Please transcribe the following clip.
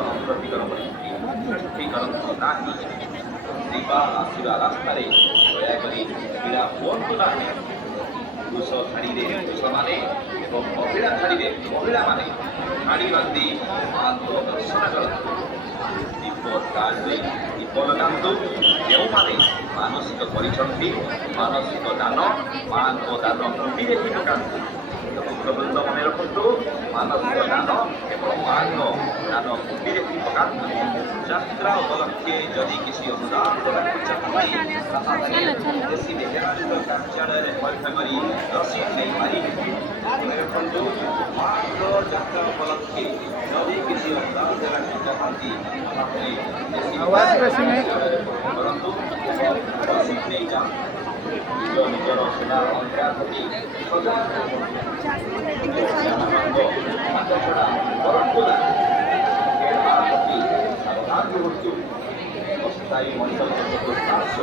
ପ୍ରତିକାର ପରିସ୍ଥିତି ସୃଷ୍ଟି କରନ୍ତୁ ନାହିଁ। ଯିବା ଆସିବା ରାସ୍ତାରେ ଦୟାକରି ପୀଡ଼ା ହୁଅନ୍ତୁ ନାହିଁ। ପୁରୁଷ ଧାଡ଼ିରେ ପୁରୁଷମାନେ ଏବଂ ମହିଳା ଧାଡ଼ିରେ ମହିଳାମାନେ ଧାଡ଼ି ବାନ୍ଧି ମାଆଙ୍କ ଦର୍ଶନ କରନ୍ତୁ। ଦୀପ ଜାଳି ଦୀପ ଲଗାନ୍ତୁ। ଯେଉଁମାନେ ମାନସିକ କରିଛନ୍ତି ମାନସିକ ଦାନ ମାଆଙ୍କ ଦାନ କୁଣ୍ଡିରେ ହିଁ ପକାନ୍ତୁ। ଭକ୍ତବୃନ୍ଦ ମନେ ରଖନ୍ତୁ, ମାନସିକ ଦାନ କେବଳ ମାଆଙ୍କ ଦାନ କୁଣ୍ଡିରେ ହିଁ ପକାନ୍ତୁ। ଯାତ୍ରା ଉପଲକ୍ଷେ ଯଦି କିଛି ଅନୁଦାନ ଦେବାକୁ ଚାହାନ୍ତି ତାହେଲେ ଦେଶୀ ବିଜ୍ଞାନଙ୍କ କାର୍ଯ୍ୟାଳୟରେ ପରୀକ୍ଷା କରି ରସିଦ ନେଇପାରିବେ। ମନେ ରଖନ୍ତୁ, ମାଆଙ୍କ ଯାତ୍ରା ଉପଲକ୍ଷେ ଯଦି କିଛି ଅନୁଦାନ ଦେବାକୁ ଚାହାନ୍ତି ତାହେଲେ ଦେଶୀ କାର୍ଯ୍ୟାଳୟରେ ପରୀକ୍ଷା କରନ୍ତୁ ଏବଂ ରସିଦ ନେଇଯାଆନ୍ତୁ। ନିଜ ନିଜର ସେବା ଅଲଗା ପ୍ରତି ସଜାଗ ହାତ ଛଡ଼ା କରନ୍ତୁ ନାହିଁ। ସାବଧାନ ରୁହନ୍ତୁ। ଅସ୍ଥାୟୀ ମଣିଷ ସାହସ